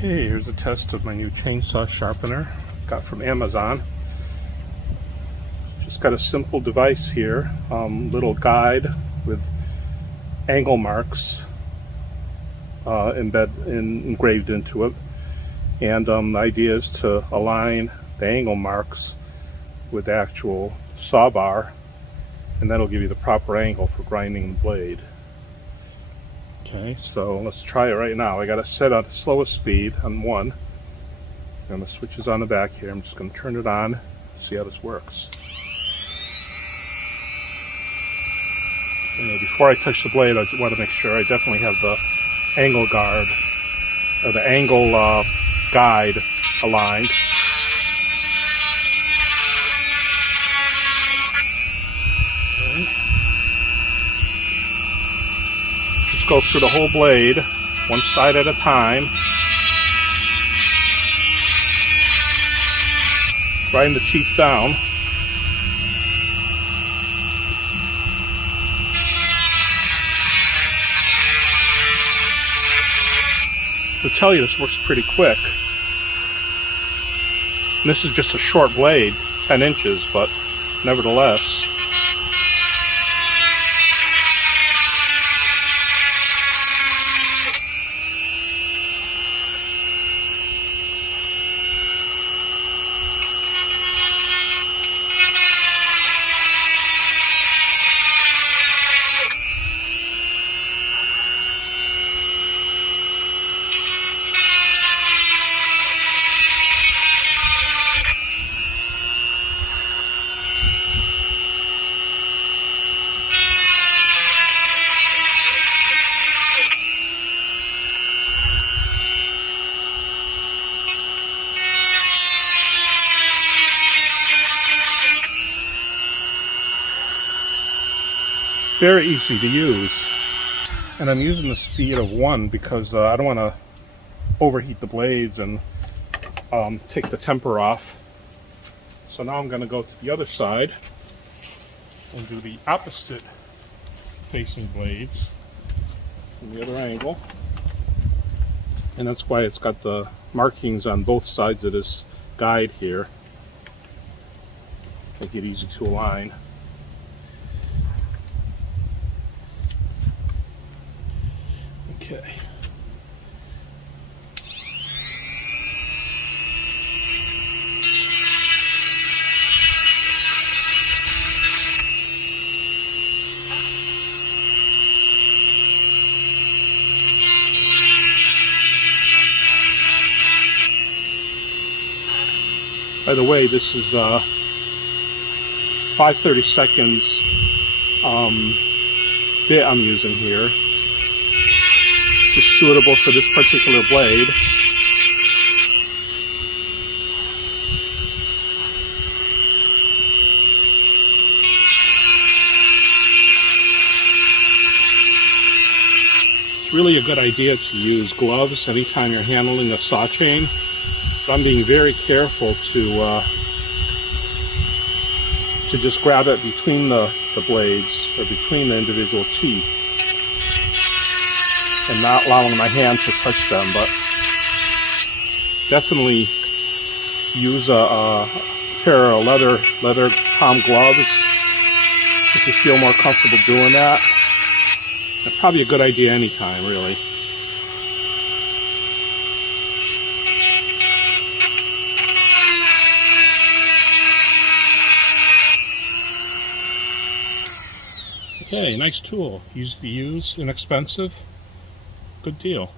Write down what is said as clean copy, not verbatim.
Okay, here's a test of my new chainsaw sharpener. Got from Amazon. Just got a simple device here, little guide with angle marks engraved into it. And the idea is to align the angle marks with the actual saw bar, and that'll give you the proper angle for grinding the blade. Okay, so let's try it right now. I got it set on the slowest speed on 1. And the switch is on the back here. I'm just going to turn it on, see how this works. Before I touch the blade, I want to make sure I definitely have the angle guard, or the angle guide aligned. Okay. Just go through the whole blade, one side at a time. Grind the teeth down. To tell you, this works pretty quick. And this is just a short blade, 10 inches, but nevertheless. Very easy to use, and I'm using the speed of 1 because I don't want to overheat the blades and take the temper off. So now I'm going to go to the other side and do the opposite facing blades from the other angle, and that's why it's got the markings on both sides of this guide here. Make it easy to align. Okay. By the way, this is 5/32 bit I'm using here. It's suitable for this particular blade. It's really a good idea to use gloves anytime you're handling a saw chain. So I'm being very careful to just grab it between the blades, or between the individual teeth, and not allowing my hand to touch them, but definitely use a pair of leather palm gloves if you feel more comfortable doing that. That's probably a good idea anytime, really. Okay, nice tool. Easy to use, inexpensive. Good deal.